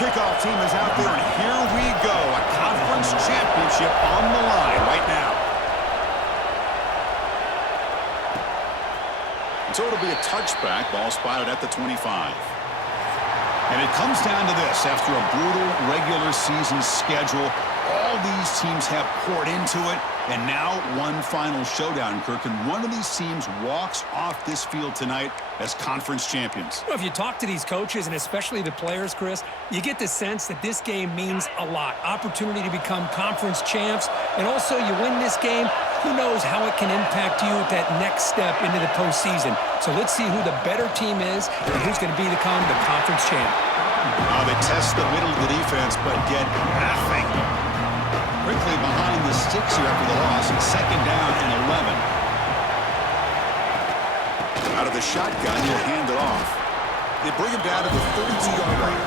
kickoff team is out there, and here we go. A conference championship on the line right now. So it'll be a touchback. Ball spotted at the 25. And it comes down to this. After a brutal regular season schedule, all these teams have poured into it. And now one final showdown, Kirk. And one of these teams walks off this field tonight as conference champions. Well, if you talk to these coaches, and especially the players, Chris, you get the sense that this game means a lot. Opportunity to become conference champs. And also, you win this game, who knows how it can impact you at that next step into the postseason. So let's see who the better team is and who's going to become the conference champ. They test the middle of the defense, but get nothing. Quickly behind the sticks here after the loss. Second down and 11. Out of the shotgun, he'll hand it off. They bring him down to the 32-yard line.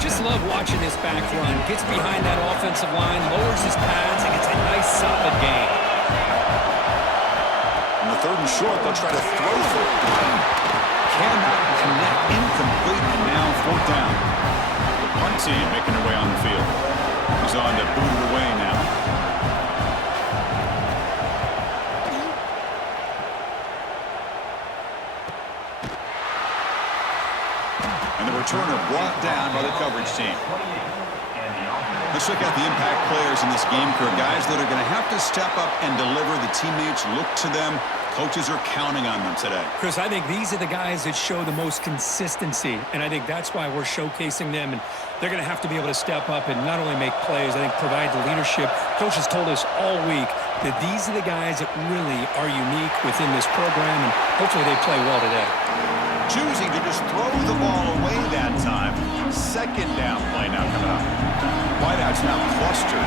Just love watching this back run. Gets behind that offensive line, lowers his pads, and gets a nice solid gain. On the third and short, they'll try to throw for it. Cannot connect. Incomplete, and now fourth down. The punt team making their way on the field. He's on to boot it away now. And the returner brought down by the coverage team. Let's check out the impact players in this game, Kirk. Guys that are going to have to step up and deliver. The teammates look to them. Coaches are counting on them today. Chris, I think these are the guys that show the most consistency, and I think that's why we're showcasing them, and they're going to have to be able to step up and not only make plays, I think provide the leadership. Coach has told us all week that these are the guys that really are unique within this program, and hopefully they play well today. Choosing to just throw the ball away that time. Second down play now coming up. Wideouts now clustered.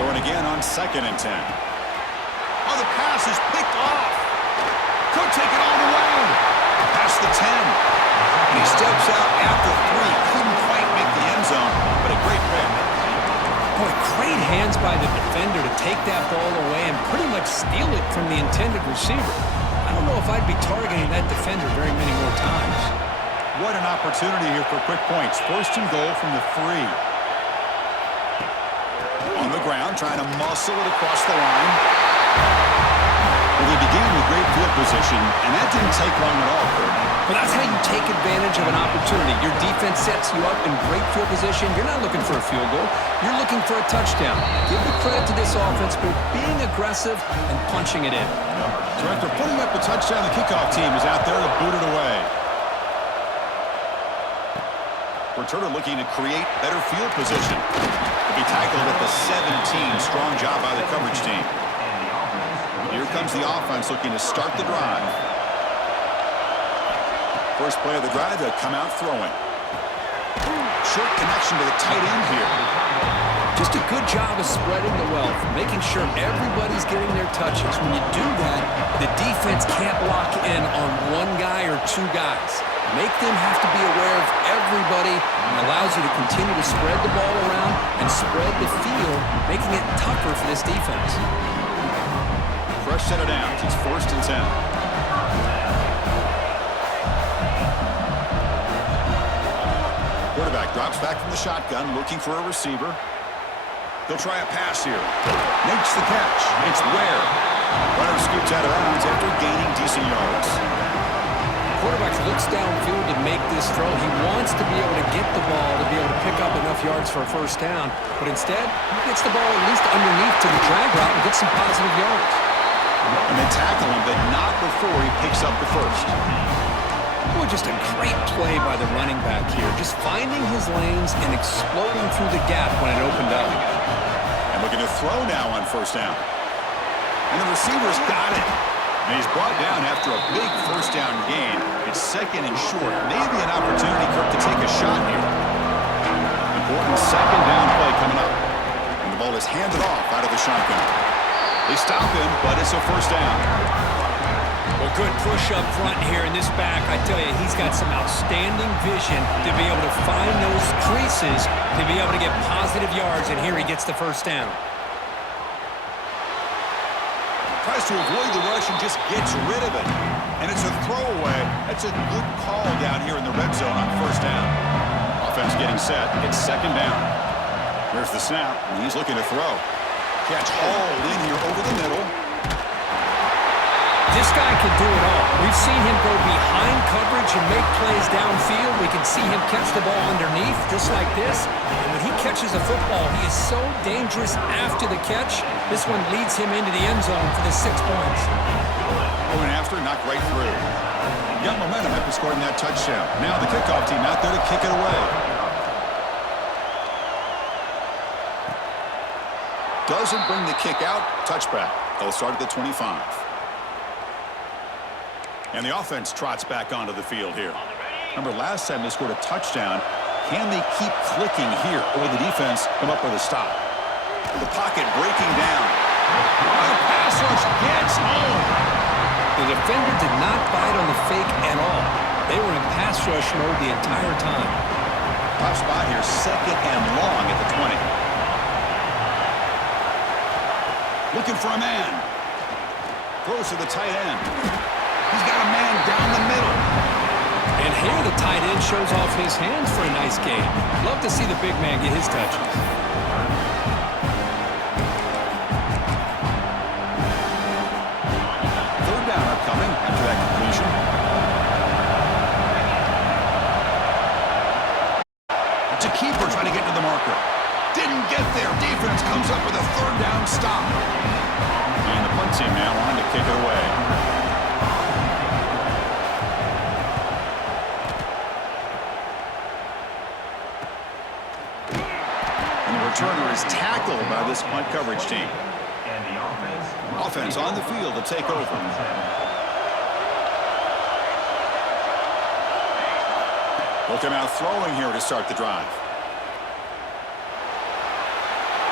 Throwing again on 2nd and 10. Oh, the pass is picked off. Could take it all the way. Past the 10. And he steps out at the 3. Couldn't quite make the end zone, but a great pick. Boy, great hands by the defender to take that ball away and pretty much steal it from the intended receiver. I don't know if I'd be targeting that defender very many more times. What an opportunity here for quick points. First and goal from the 3. On the ground, trying to muscle it across the line. Well, they began with great field position, and that didn't take long at all, Kurt. Well, that's how you take advantage of an opportunity. Your defense sets you up in great field position. You're not looking for a field goal. You're looking for a touchdown. Give the credit to this offense for being aggressive and punching it in. So after putting up a touchdown, the kickoff team is out there to boot it away. Returner looking to create better field position. To be tackled at the 17. Strong job by the coverage team. Here comes the offense looking to start the drive. First play of the drive, they'll come out throwing. Short connection to the tight end here. Just a good job of spreading the wealth, making sure everybody's getting their touches. When you do that, the defense can't lock in on one guy or two guys. Make them have to be aware of everybody, and allows you to continue to spread the ball around and spread the field, making it tougher for this defense. Fresh set of downs. It's 1st and 10. Quarterback drops back from the shotgun, looking for a receiver. They'll try a pass here. Makes the catch. It's Ware. Runner scoots out of bounds after gaining decent yards. Quarterback looks downfield to make this throw. He wants to be able to get the ball to be able to pick up enough yards for a first down, but instead, he gets the ball at least underneath to the drag route and gets some positive yards. And they tackle him, but not before he picks up the first. Boy, just a great play by the running back here. Just finding his lanes and exploding through the gap when it opened up. And looking to throw now on first down. And the receiver's got it. And he's brought down after a big first down gain. It's 2nd and short. Maybe an opportunity, Kirk, to take a shot here. Important 2nd down play coming up. And the ball is handed off out of the shotgun. They stop him, but it's a first down. Well, good push up front here in this back. I tell you, he's got some outstanding vision to be able to find those creases, to be able to get positive yards, and here he gets the first down. Tries to avoid the rush and just gets rid of it. And it's a throwaway. That's a good call down here in the red zone on first down. Offense getting set. It's second down. Here's the snap, and he's looking to throw. Catch hauled in here over the middle. This guy can do it all. We've seen him go behind coverage and make plays downfield. We can see him catch the ball underneath, just like this. And when he catches a football, he is so dangerous after the catch. This one leads him into the end zone for the 6 points. Going after, knocked right through. Got momentum after scoring that touchdown. Now the kickoff team out there to kick it away. Doesn't bring the kick out. Touchback. They'll start at the 25. And the offense trots back onto the field here. Remember, last time they scored a touchdown. Can they keep clicking here, or will the defense come up with a stop? The pocket breaking down. The pass rush gets home. The defender did not bite on the fake at all. They were in pass rush mode the entire time. Top spot here, second and long at the 20. Looking for a man. Throws to the tight end. He's got a man down the middle. And here the tight end shows off his hands for a nice game. Love to see the big man get his touches. Third down upcoming after that completion. It's a keeper trying to get to the marker. Didn't get there. Defense comes up with a third down stop. And the punt team now on to kick it away. Returner is tackled by this punt coverage team. And the Offense on the field to take over. Looking out throwing here to start the drive.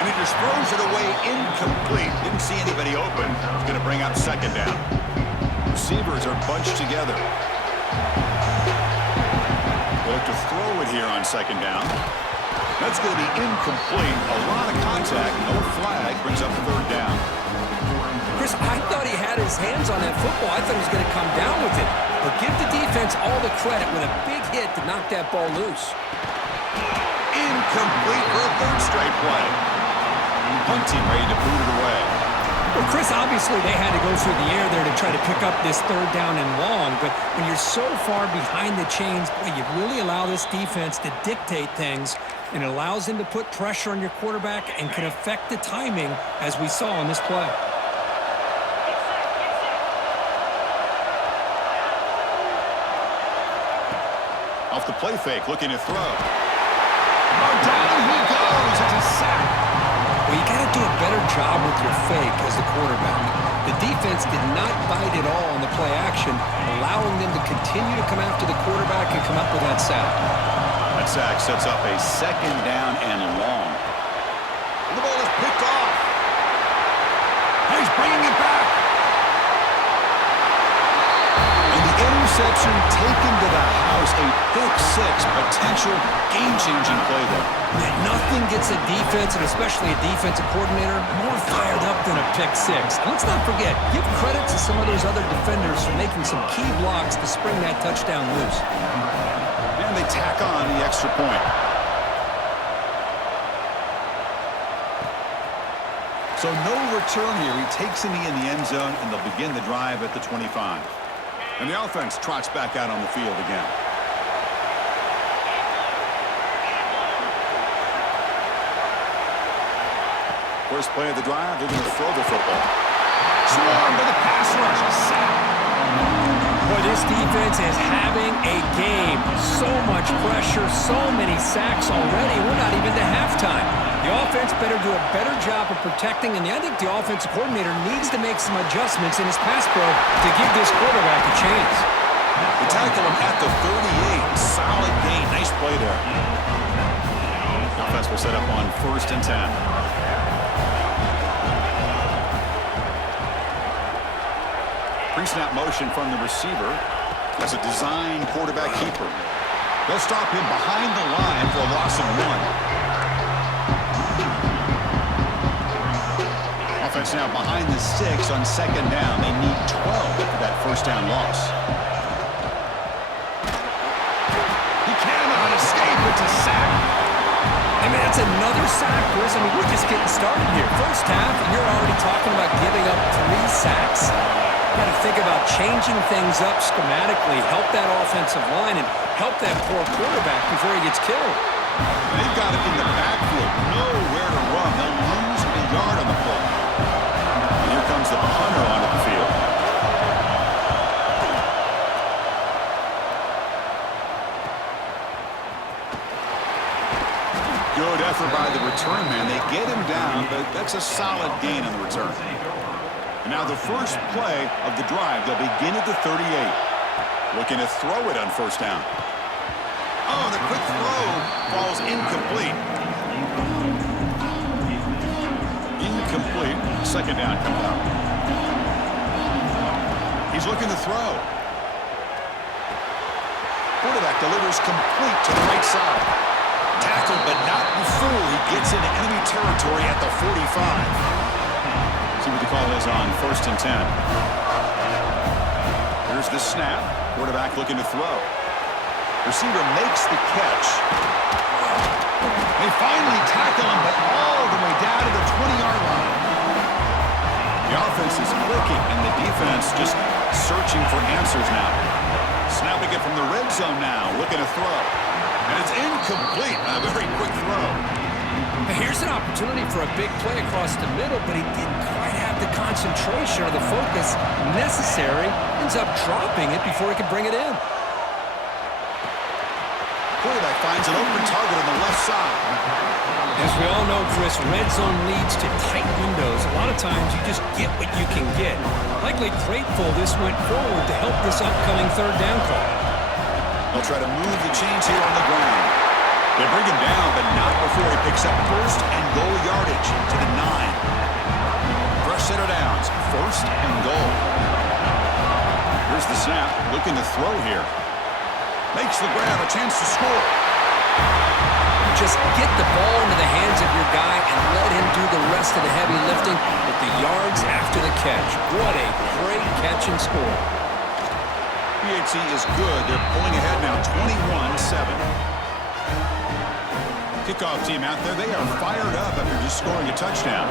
And he just throws it away incomplete. Didn't see anybody open. It's going to bring up second down. Receivers are bunched together. They look to throw it here on second down. That's going to be incomplete. A lot of contact. No flag. Brings up third down. Chris, I thought he had his hands on that football. I thought he was going to come down with it. But give the defense all the credit with a big hit to knock that ball loose. Incomplete for a third straight play. Punt team ready to boot it away. Well, Chris, obviously they had to go through the air there to try to pick up this third down and long. But when you're so far behind the chains, boy, you really allow this defense to dictate things. And it allows them to put pressure on your quarterback and can affect the timing, as we saw on this play. Off the play fake, looking to throw. Oh, down he goes. It's a sack. Well, you got to do a better job with your fake as the quarterback. The defense did not bite at all on the play action, allowing them to continue to come after the quarterback and come up with that sack. That sack sets up a second down and long. The ball is picked off. And he's bringing it back. And the interception taken to the house. A pick six, potential game-changing play there. Man, nothing gets a defense, and especially a defensive coordinator, more fired up than a pick six. And let's not forget, give credit to some of those other defenders for making some key blocks to spring that touchdown loose. And they tack on the extra point. So no return here. He takes him in the end zone, and they'll begin the drive at the 25. And the offense trots back out on the field again. First play of the drive, they're going to throw the football. Swarmed by the pass rush. A sack. Boy, this defense is having a game. So much pressure, so many sacks already. We're not even to halftime. The offense better do a better job of protecting, and I think the offensive coordinator needs to make some adjustments in his pass pro to give this quarterback a chance. They tackle him at the 38. Solid gain. Nice play there. The offense will set up on 1st and 10. Pre-snap motion from the receiver. That's a design quarterback keeper. They'll stop him behind the line for a loss of 1. Offense defense now behind the 6 on second down. They need 12 for that first down loss. He cannot escape. It's a sack. I mean, that's another sack, Chris. I mean, we're just getting started here. First half, and you're already talking about giving up 3 sacks. Got to think about changing things up schematically, help that offensive line, and help that poor quarterback before he gets killed. They've got it in the backfield. Nowhere to run. They'll lose a yard on the play. And here comes the punter onto the field. Good effort by the return man. They get him down, but that's a solid gain on the return. And now the first play of the drive. They'll begin at the 38. Looking to throw it on first down. Oh, the quick throw falls incomplete. Incomplete. Second down coming up. He's looking to throw. Quarterback delivers complete to the right side. Tackled, but not before he gets into enemy territory at the 45. See what the call is on 1st and 10. Here's the snap. Quarterback looking to throw. Receiver makes the catch. They finally tackle him, but all the way down to the 20-yard line. The offense is clicking, and the defense just searching for answers now. Snapping it from the red zone now, looking to throw. And it's incomplete. A very quick throw. Here's an opportunity for a big play across the middle, but he didn't quite have the concentration or the focus necessary. Ends up dropping it before he could bring it in. Quarterback finds an open target on the left side. As we all know, Chris, red zone leads to tight windows. A lot of times you just get what you can get. Likely grateful this went forward to help this upcoming third down call. They'll try to move the chains here on the ground. They bring him down, but not before he picks up first and goal yardage to the 9. Fresh set of downs, first and goal. Here's the snap, looking to throw here. Makes the grab, a chance to score. Just get the ball into the hands of your guy and let him do the rest of the heavy lifting with the yards after the catch. What a great catch and score. PHC is good. They're pulling ahead now, 21-7. Kickoff team out there, they are fired up after just scoring a touchdown.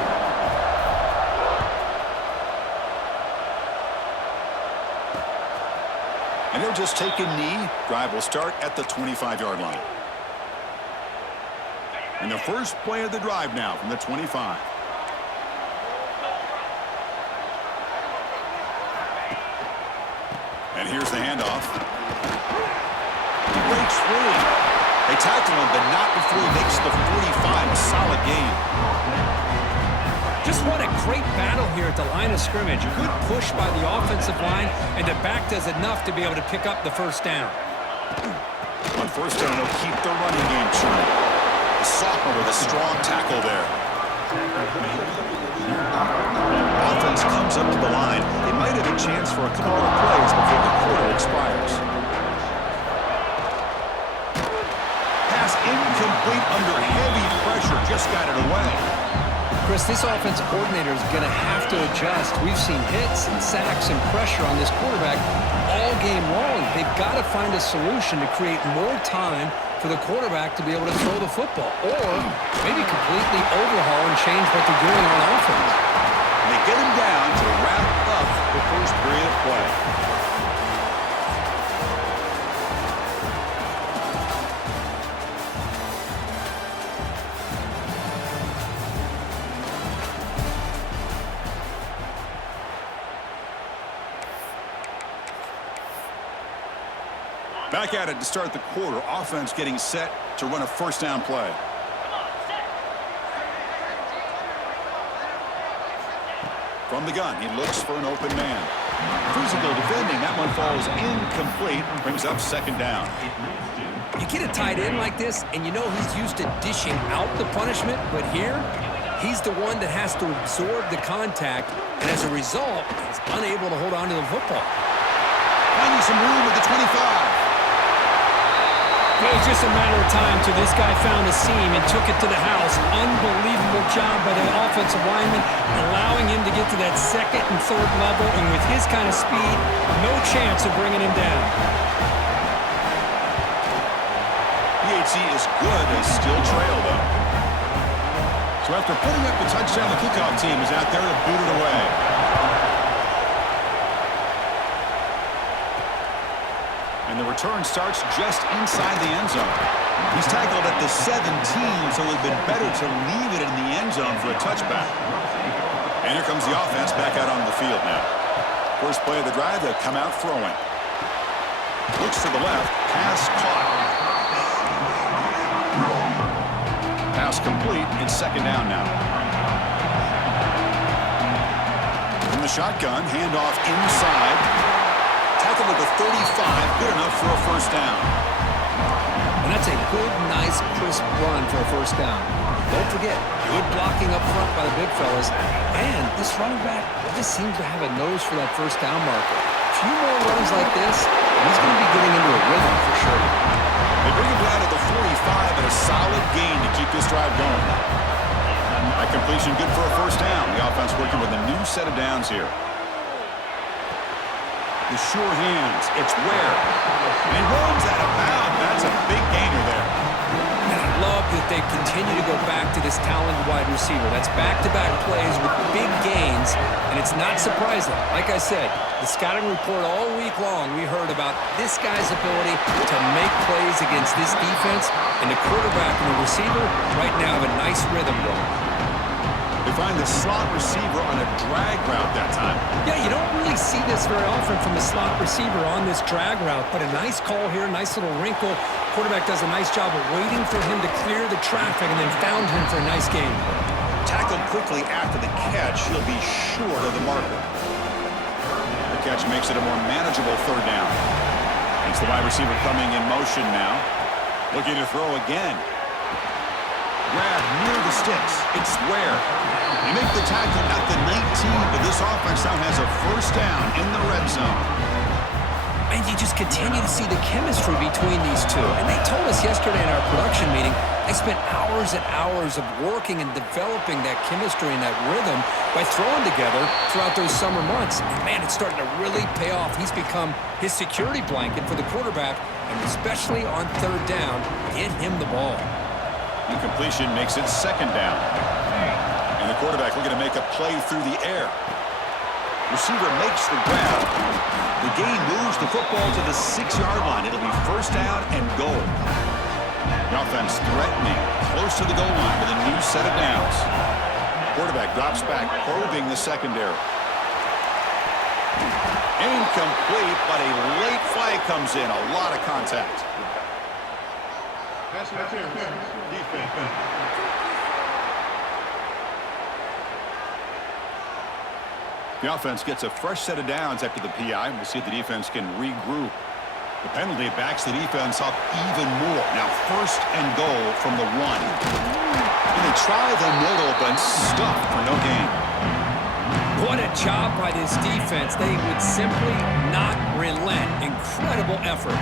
And they'll just take a knee. Drive will start at the 25-yard line. And the first play of the drive now from the 25. And here's the handoff. He breaks free. They tackle him, but not before he makes the 45. A solid gain. Just what a great battle here at the line of scrimmage. Good push by the offensive line, and the back does enough to be able to pick up the first down. On first down, they'll keep the running game churning. The sophomore with a strong tackle there. Offense comes up to the line. They might have a chance for a couple more plays before the quarter expires. Pass incomplete under heavy pressure. Just got it away. Chris, this offense coordinator is going to have to adjust. We've seen hits and sacks and pressure on this quarterback all game long. They've got to find a solution to create more time for the quarterback to be able to throw the football, or maybe completely overhaul and change what they're doing on offense. And they get him down to wrap up the first period of play. Back at it to start the quarter. Offense getting set to run a first down play. From the gun, he looks for an open man. Physical defending. That one falls incomplete. Brings up second down. You get a tight end like this, and you know he's used to dishing out the punishment, but here, he's the one that has to absorb the contact, and as a result, he's unable to hold on to the football. Finding some room at the 25. It was just a matter of time till this guy found a seam and took it to the house. Unbelievable job by the offensive lineman, allowing him to get to that second and third level, and with his kind of speed, no chance of bringing him down. PHC is good as still trail, though. So after putting up the touchdown, the kickoff team is out there to boot it away. And the return starts just inside the end zone. He's tackled at the 17, so it would have been better to leave it in the end zone for a touchback. And here comes the offense back out on the field now. First play of the drive, they come out throwing. Looks to the left, pass caught. Pass complete, it's second down now. From the shotgun, handoff inside. Tackled at the 35, good enough for a first down. And that's a good, nice, crisp run for a first down. Don't forget, good blocking up front by the big fellas. And this running back just seems to have a nose for that first down marker. A few more runs like this, and he's going to be getting into a rhythm for sure. They bring him down at the 45 and a solid gain to keep this drive going. That completion good for a first down. The offense working with a new set of downs here. The sure hands, it's Ware. And he runs out of bounds. That's a big gainer there. And I love that they continue to go back to this talented wide receiver. That's back-to-back plays with big gains, and it's not surprising. Like I said, the scouting report all week long, we heard about this guy's ability to make plays against this defense, and the quarterback and the receiver right now have a nice rhythm going. They find the slot receiver on a drag route that time. Yeah, you don't really see this very often from a slot receiver on this drag route, but a nice call here, nice little wrinkle. Quarterback does a nice job of waiting for him to clear the traffic and then found him for a nice gain. Tackled quickly after the catch, he'll be short of the marker. The catch makes it a more manageable third down. It's the wide receiver coming in motion now. Looking to throw again. Grab near the sticks. It's Ware. They make the tackle at the 19, but this offense now has a first down in the red zone. And you just continue to see the chemistry between these two. And they told us yesterday in our production meeting, they spent hours and hours of working and developing that chemistry and that rhythm by throwing together throughout those summer months. And man, it's starting to really pay off. He's become his security blanket for the quarterback, and especially on third down, get him the ball. Incompletion makes it second down. And the quarterback looking to make a play through the air. Receiver makes the grab. The gain moves the football to the 6-yard line. It'll be first down and goal. The offense threatening, close to the goal line with a new set of downs. Quarterback drops back, probing the secondary. Incomplete, but a late flag comes in. A lot of contact. The offense gets a fresh set of downs after the PI. We'll see if the defense can regroup. The penalty backs the defense up even more. Now first and goal from the 1. And they try the middle, but stuffed for no gain. What a job by this defense. They would simply not relent. Incredible effort.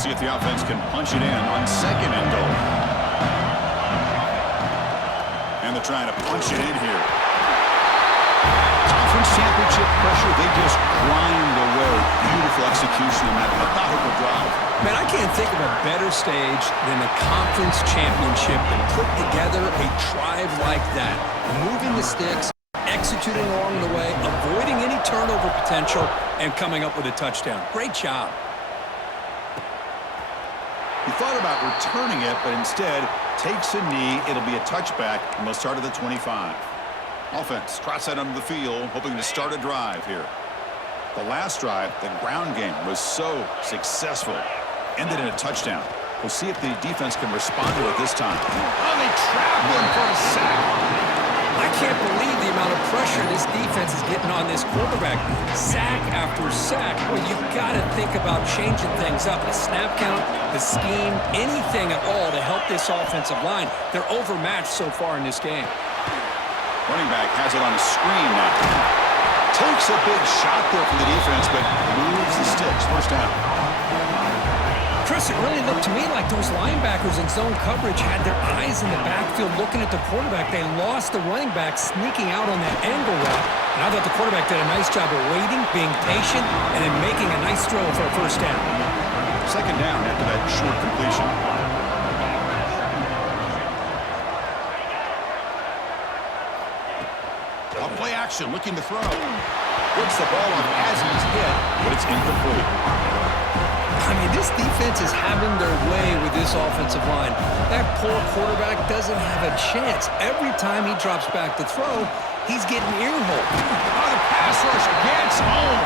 See if the offense can punch it in on second and goal. And they're trying to punch it in here. Conference championship pressure, they just grind away. Beautiful execution on that methodical drive. Man, I can't think of a better stage than the conference championship to put together a drive like that. Moving the sticks, executing along the way, avoiding any turnover potential, and coming up with a touchdown. Great job. He thought about returning it, but instead takes a knee. It'll be a touchback, and they'll start at the 25. Offense trots out onto the field, hoping to start a drive here. The last drive, the ground game, was so successful. Ended in a touchdown. We'll see if the defense can respond to it this time. Oh, they trap him for a sack. I can't believe the amount of pressure this defense is getting on this quarterback. Sack after sack. Well, you've got to think about changing things up. The snap count, the scheme, anything at all to help this offensive line. They're overmatched so far in this game. Running back has it on a screen now. Takes a big shot there from the defense, but moves the sticks. First down. Chris, it really looked to me like those linebackers in zone coverage had their eyes in the backfield looking at the quarterback. They lost the running back sneaking out on that angle route. And I thought the quarterback did a nice job of waiting, being patient, and then making a nice throw for a first down. Second down after that short completion. On play action, looking to throw. Puts the ball on as he's hit, but it's incomplete. I mean, this defense is having their way with this offensive line. That poor quarterback doesn't have a chance. Every time he drops back to throw, he's getting earholed. Oh, the pass rush gets home.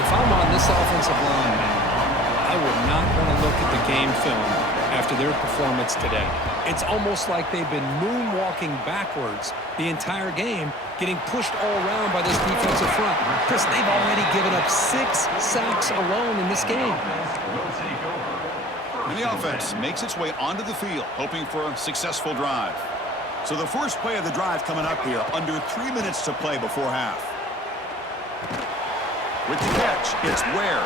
If I'm on this offensive line, man, I would not want to look at the game film after their performance today. It's almost like they've been moonwalking backwards the entire game, getting pushed all around by this defensive front. Chris, they've already given up 6 sacks alone in this game. And the offense makes its way onto the field, hoping for a successful drive. So the first play of the drive coming up here, under 3 minutes to play before half. With the catch, it's Ware.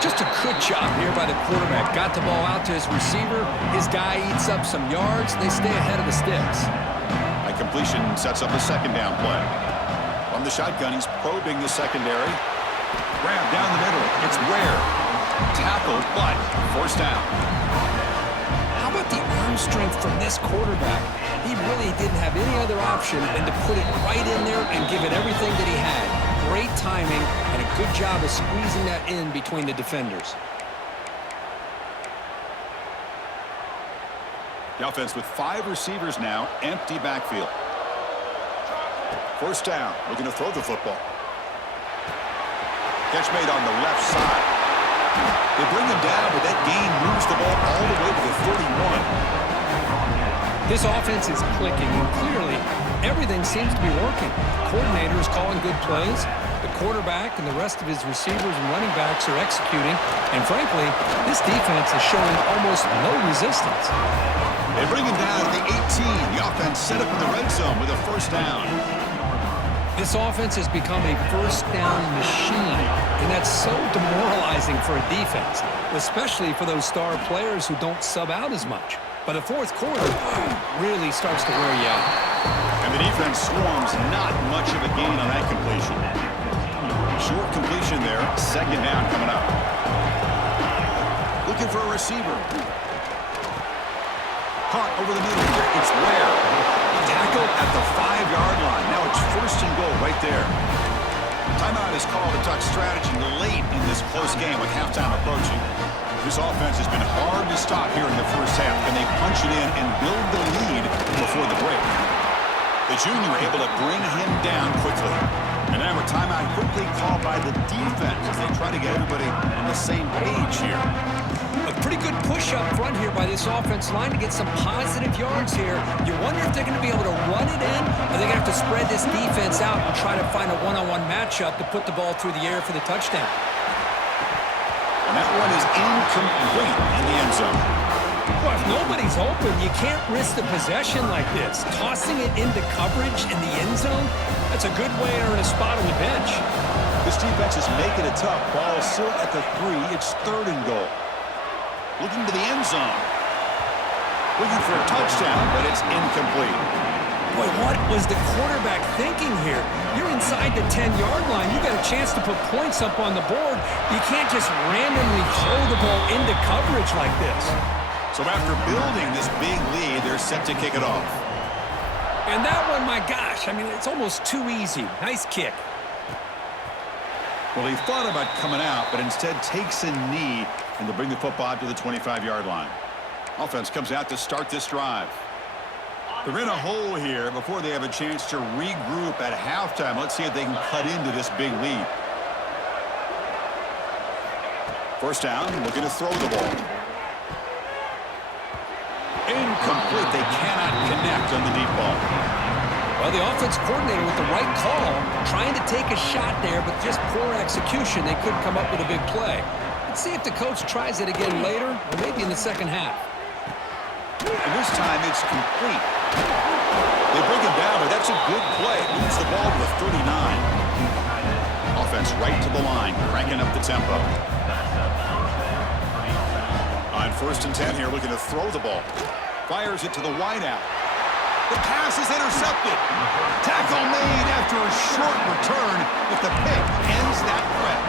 Just a good job here by the quarterback. Got the ball out to his receiver. His guy eats up some yards. They stay ahead of the sticks. A completion sets up a second down play. From the shotgun, he's probing the secondary. Grab down the middle. It's Ware. Tackled, but forced down. How about the arm strength from this quarterback? He really didn't have any other option than to put it right in there and give it everything that he had. Great timing and a good job of squeezing that in between the defenders. The offense with 5 receivers now, empty backfield. First down, looking to throw the football. Catch made on the left side. They bring him down, but that gain moves the ball all the way to the 31. This offense is clicking, and clearly everything seems to be working. The coordinator is calling good plays. The quarterback and the rest of his receivers and running backs are executing. And frankly, this defense is showing almost no resistance. They bring him down at the 18. The offense set up in the red zone with a first down. This offense has become a first down machine, and that's so demoralizing for a defense, especially for those star players who don't sub out as much. But the fourth quarter really starts to wear you out. And the defense swarms, not much of a gain on that completion. Short completion there, second down coming up. Looking for a receiver. Caught over the middle. It's Ware. Tackled at the 5-yard line. Now it's first and goal right there. Timeout is called to talk strategy late in this close game with halftime approaching. This offense has been hard to stop here in the first half, and they punch it in and build the lead before the break. The junior able to bring him down quickly. And now a timeout quickly called by the defense as they try to get everybody on the same page here. A pretty good push up front here by this offense line to get some positive yards here. You wonder if they're going to be able to run it in, or they're going to have to spread this defense out and try to find a one-on-one matchup to put the ball through the air for the touchdown. And that one is incomplete in the end zone. Well, if nobody's open, you can't risk the possession like this. Tossing it into coverage in the end zone, that's a good way to earn a spot on the bench. This defense is making it tough. Ball still at the 3. It's third and goal. Looking to the end zone. Looking for a touchdown, but it's incomplete. Boy, what was the quarterback thinking here? You're inside the 10-yard line. You got a chance to put points up on the board. You can't just randomly throw the ball into coverage like this. So after building this big lead, they're set to kick it off. And that one, my gosh, I mean, it's almost too easy. Nice kick. Well, he thought about coming out, but instead takes a knee and to bring the football to the 25-yard line. Offense comes out to start this drive. They're in a hole here before they have a chance to regroup at halftime. Let's see if they can cut into this big lead. First down, looking to throw the ball. Incomplete. They cannot connect on the deep ball. Well, the offense coordinator with the right call, trying to take a shot there, but just poor execution. They couldn't come up with a big play. Let's see if the coach tries it again later, or maybe in the second half. And this time it's complete. They bring him down, but that's a good play. Moves the ball to the 39. Offense right to the line, cranking up the tempo. First and 10 here, looking to throw the ball. Fires it to the wideout. The pass is intercepted. Tackle made after a short return, but the pick ends that threat.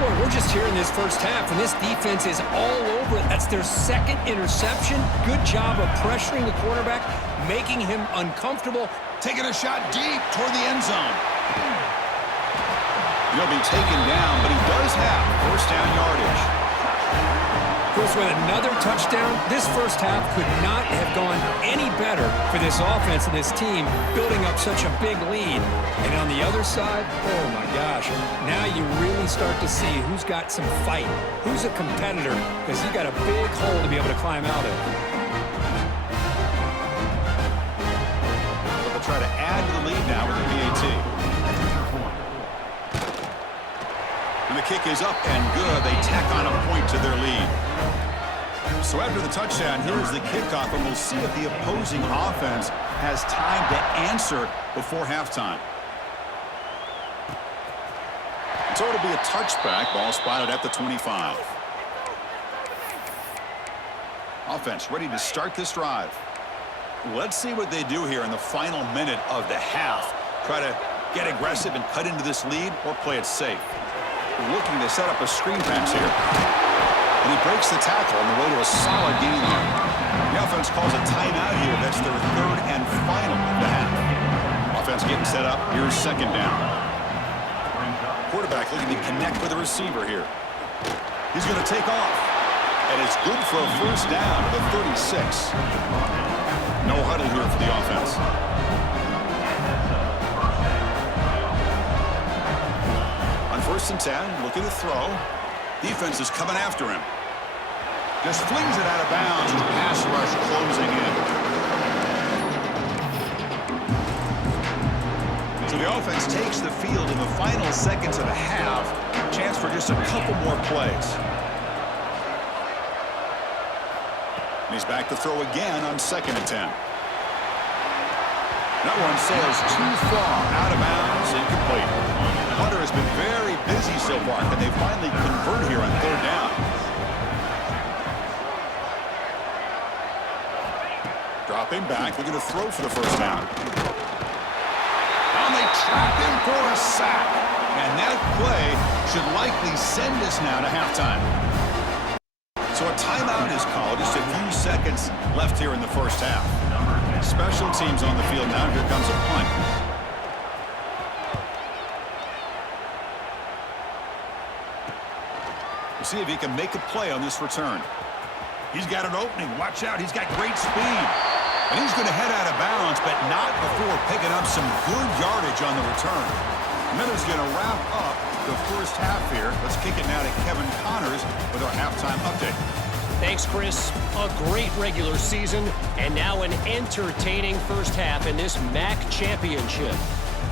Boy, we're just here in this first half, and this defense is all over it. That's their second interception. Good job of pressuring the quarterback, making him uncomfortable. Taking a shot deep toward the end zone. He'll be taken down, but he does have first down yardage. Chris, with another touchdown, this first half could not have gone any better for this offense and this team, building up such a big lead. And on the other side, oh my gosh, now you really start to see who's got some fight, who's a competitor, because you got a big hole to be able to climb out of. But they'll try to add to the lead now with the PAT. And the kick is up and good. They tack on a point to their lead. So after the touchdown, here's the kickoff, and we'll see if the opposing offense has time to answer before halftime. So it'll be a touchback. Ball spotted at the 25. Offense ready to start this drive. Let's see what they do here in the final minute of the half. Try to get aggressive and cut into this lead, or play it safe. Looking to set up a screen pass here. And he breaks the tackle on the way to a solid gain there. The offense calls a timeout here. That's their third and final of the half. Offense getting set up. Here's second down. Quarterback looking to connect with the receiver here. He's going to take off. And it's good for a first down to the 36. No huddle here for the offense. First and 10, looking to throw. Defense is coming after him. Just flings it out of bounds. Pass rush closing in. So the offense takes the field in the final seconds of the half. Chance for just a couple more plays. And he's back to throw again on second and 10. That one sails too far, out of bounds, incomplete. Hunter has been very busy so far. Can they finally convert here on third down? Dropping back, looking to throw for the first down. And they trap him for a sack. And that play should likely send us now to halftime. So a timeout is called. Just a few seconds left here in the first half. Special teams on the field now. Here comes a punt. We'll see if he can make a play on this return. He's got an opening. Watch out. He's got great speed. And he's going to head out of bounds, but not before picking up some good yardage on the return. Miller's going to wrap up the first half here. Let's kick it now to Kevin Connors with our halftime update. Thanks, Chris. A great regular season, and now an entertaining first half in this MAC championship.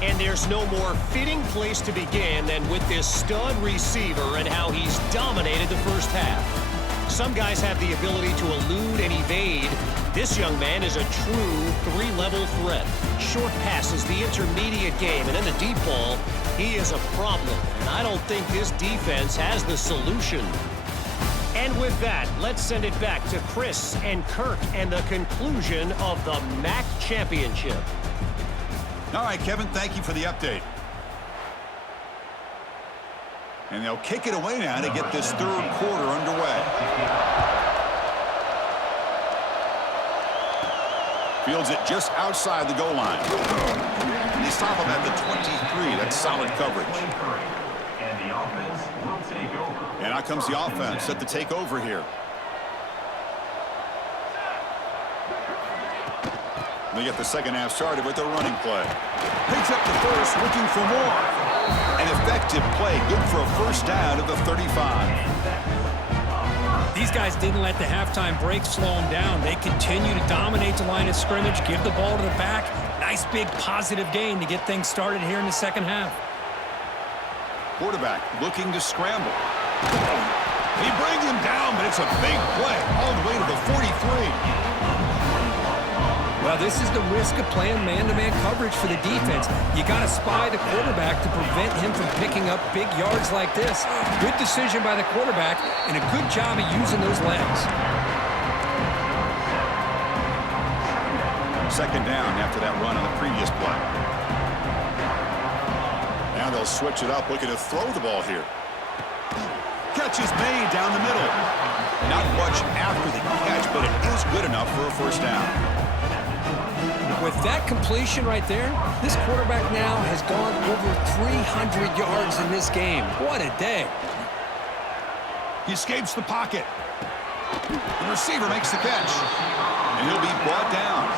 And there's no more fitting place to begin than with this stud receiver and how he's dominated the first half. Some guys have the ability to elude and evade. This young man is a true three-level threat. Short passes, the intermediate game, and then the deep ball. He is a problem, and I don't think this defense has the solution. And with that, let's send it back to Chris and Kirk and the conclusion of the MAC championship. All right, Kevin, thank you for the update. And they'll kick it away now to get this third quarter underway. Fields it just outside the goal line. And they stop him at the 23. That's solid coverage. And the offense will take over. And out comes the offense set to take over here. They get the second half started with a running play. Picks up the first, looking for more. An effective play, good for a first down at the 35. These guys didn't let the halftime break slow them down. They continue to dominate the line of scrimmage, give the ball to the back. Nice big positive gain to get things started here in the second half. Quarterback looking to scramble. He brings him down, but it's a big play all the way to the 43. Well, this is the risk of playing man-to-man coverage for the defense. You got to spy the quarterback to prevent him from picking up big yards like this. Good decision by the quarterback and a good job of using those legs. Second down after that run on the previous play. Now they'll switch it up, looking to throw the ball here. Catch is made down the middle. Not much after the catch, but it is good enough for a first down. With that completion right there, this quarterback now has gone over 300 yards in this game. What a day. He escapes the pocket. The receiver makes the catch. And he'll be brought down.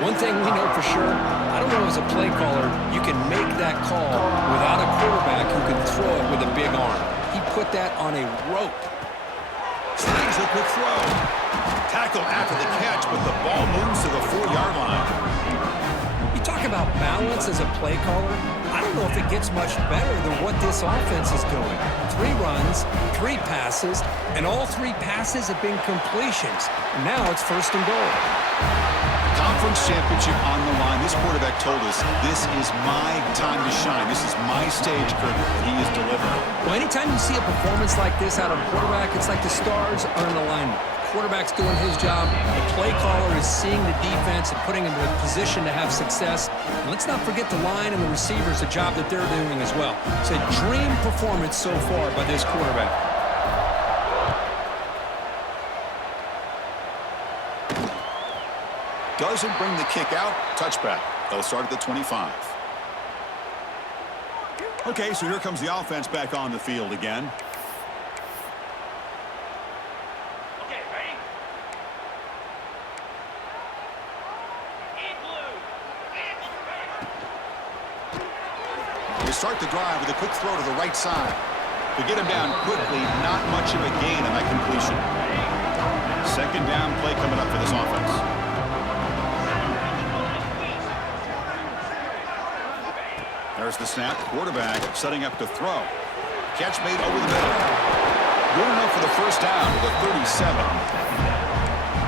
One thing we know for sure, I don't know as a play caller, you can make that call without a quarterback who can throw it with a big arm. He put that on a rope. Slings a quick throw. Tackle after the catch, but the ball moves to the 4-yard line. You talk about balance as a play caller. I don't know if it gets much better than what this offense is doing. 3 runs, 3 passes, and all 3 passes have been completions. Now it's first and goal. Conference championship on the line. This quarterback told us, this is my time to shine. This is my stage, Kirk, and he is delivering. Well, anytime you see a performance like this out of a quarterback, it's like the stars are in alignment. Quarterback's doing his job. The play caller is seeing the defense and putting him in a position to have success. And let's not forget the line and the receivers, the job that they're doing as well. It's a dream performance so far by this quarterback. Doesn't bring the kick out. Touchback. They'll start at the 25. Okay, so here comes the offense back on the field again. They start the drive with a quick throw to the right side. To get him down quickly, not much of a gain on that completion. Second down play coming up for this offense. There's the snap. Quarterback setting up to throw. Catch made over the middle. Good enough for the first down to the 37.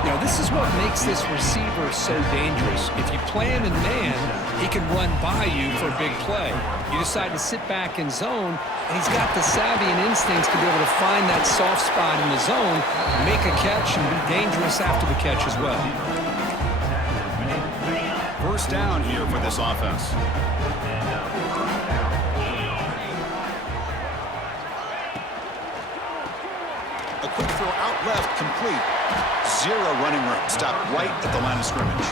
Now, this is what makes this receiver so dangerous. If you play him in man, he can run by you for a big play. You decide to sit back in zone, and he's got the savvy and instincts to be able to find that soft spot in the zone, make a catch, and be dangerous after the catch as well. First down here for this offense. A quick throw out left, complete. 0 running room. Stop right at the line of scrimmage.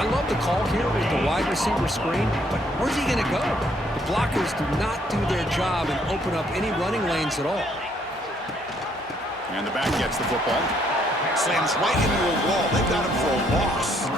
I love the call here with the wide receiver screen, but where's he going to go? The blockers do not do their job and open up any running lanes at all. And the back gets the football. Slams right into a wall. They've got him for a loss.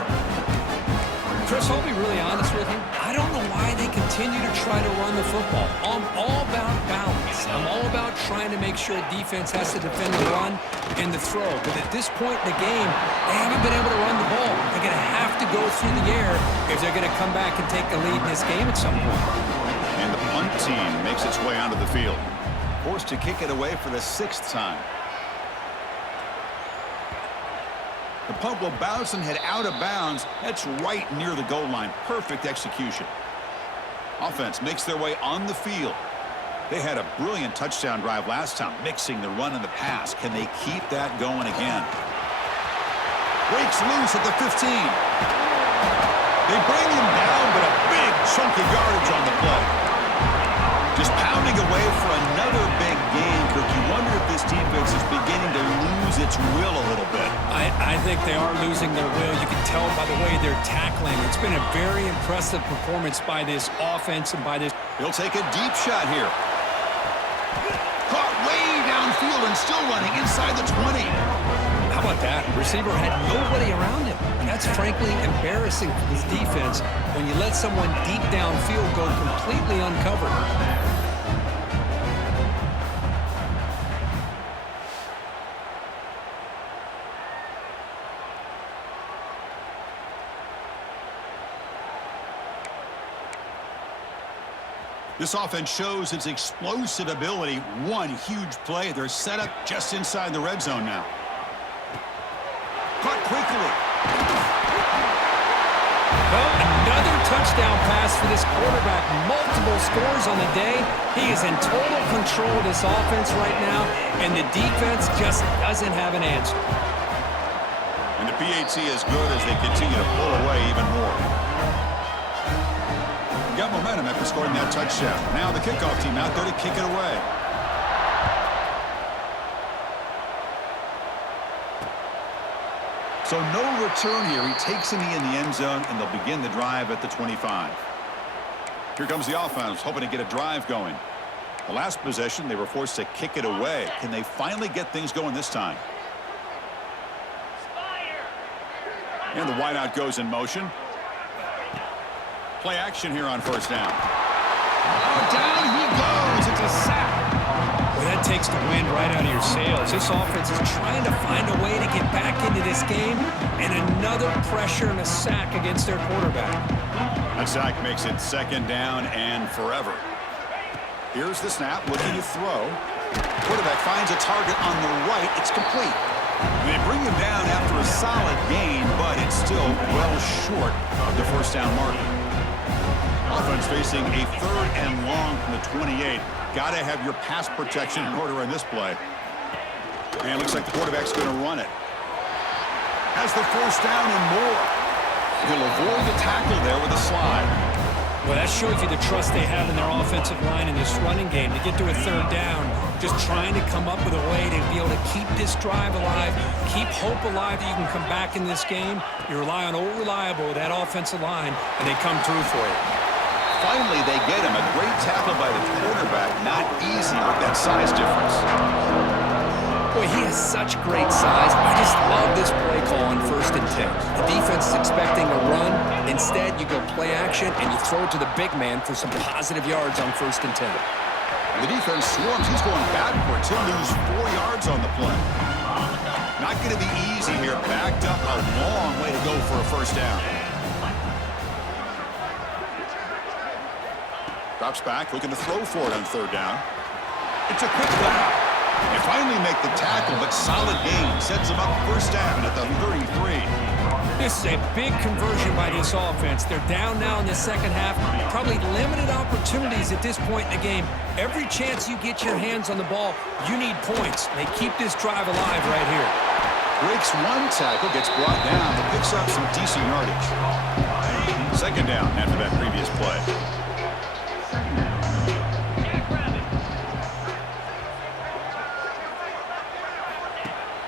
Chris, I'll be really honest with you. I don't know why they continue to try to run the football. I'm all about balance. I'm all about trying to make sure defense has to defend the run and the throw. But at this point in the game, they haven't been able to run the ball. They're going to have to go through the air if they're going to come back and take the lead in this game at some point. And the punt team makes its way onto the field. Forced to kick it away for the 6th time. The punt will bounce and head out of bounds. That's right near the goal line. Perfect execution. Offense makes their way on the field. They had a brilliant touchdown drive last time, mixing the run and the pass. Can they keep that going again? Breaks loose at the 15. They bring him down, but a big chunk of yardage on the play. Just pounding away for another big game, Kirk. You wonder if this defense is beginning to lose its will a little bit. I think they are losing their will. You can tell by the way they're tackling. It's been a very impressive performance by this offense and by this. He'll take a deep shot here. Caught way downfield and still running inside the 20. How about that? Receiver had nobody around him. That's frankly embarrassing for this defense when you let someone deep downfield go completely uncovered. This offense shows its explosive ability. One huge play. They're set up just inside the red zone now. Caught quickly. Well, another touchdown pass for this quarterback. Multiple scores on the day. He is in total control of this offense right now, and the defense just doesn't have an answer. And the PAT is good as they continue to pull away even more. Got momentum after scoring that touchdown. Now the kickoff team out there to kick it away. So no return here. He takes him in the end zone, and they'll begin the drive at the 25. Here comes the offense, hoping to get a drive going. The last possession, they were forced to kick it away. Can they finally get things going this time? And the wideout goes in motion. Play action here on first down. Oh, down he goes. It's a sack. Well, that takes the wind right out of your sails. This offense is trying to find a way to get back into this game, and another pressure and a sack against their quarterback. That sack makes it second down and forever. Here's the snap, looking to throw. Quarterback finds a target on the right. It's complete. They bring him down after a solid gain, but it's still well short of the first down marker. Offense facing a third and long from the 28. Got to have your pass protection in order in this play. And it looks like the quarterback's going to run it. Has the first down and more. He'll avoid the tackle there with a slide. Well, that shows you the trust they have in their offensive line in this running game to get to a third down. Just trying to come up with a way to be able to keep this drive alive, keep hope alive that you can come back in this game. You rely on old reliable, that offensive line, and they come through for you. Finally, they get him. A great tackle by the quarterback. Not easy with that size difference. Boy, he has such great size. I just love this play call on 1st and 10. The defense is expecting a run. Instead, you go play action, and you throw it to the big man for some positive yards on 1st and 10. The defense swarms. He's going backwards. He'll lose 4 yards on the play. Not going to be easy here. Backed up a long way to go for a first down. Drops back, looking to throw for it on third down. It's a quick down. They finally make the tackle, but solid gain. Sets them up first down at the 33. This is a big conversion by this offense. They're down now in the second half. Probably limited opportunities at this point in the game. Every chance you get your hands on the ball, you need points. They keep this drive alive right here. Breaks one tackle, gets brought down, but picks up some decent yardage. Second down after that previous play.